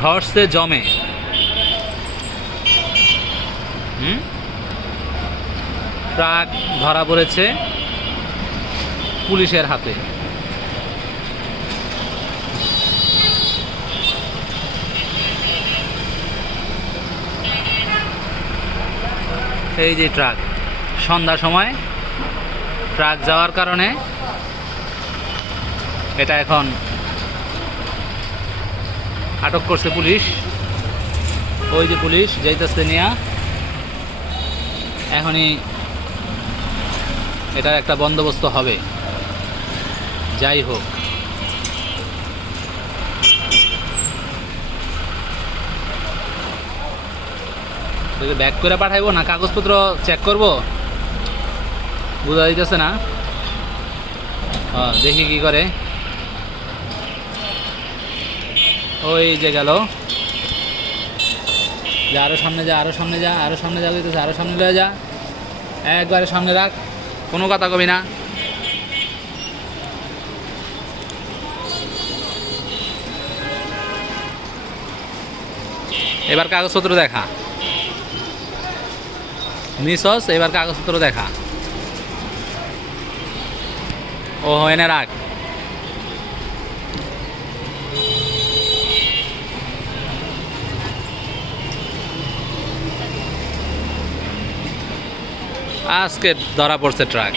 ধরছে জমে। ট্রাক ধরা পড়েছে পুলিশের হাতে। এই যে ট্রাক, সন্ধ্যা সময় ট্রাক যাওয়ার কারণে এটা এখন আটক করছে পুলিশ। ওই যে পুলিশ যাইতেছে নিয়া, এখনই এটার একটা বন্দোবস্ত হবে। যাই হোক, ব্যাক করে পাঠাইবো না কাগজপত্র চেক করব, বোঝা যাইতেছে না। দেখি কি করে। ওই যে গেল, যা আরো সামনে যা, আরো সামনে যা, আরো সামনে যা, লইতেছে আরো সামনে লয়ে যা, একবারে সামনে রাখ, কোনো কথা কবি না। এবার কাগজপত্র দেখা নিছস, এবার কাগজপত্র দেখা। ও এনে রাখ। আজকে ধরা পড়ছে ট্রাক।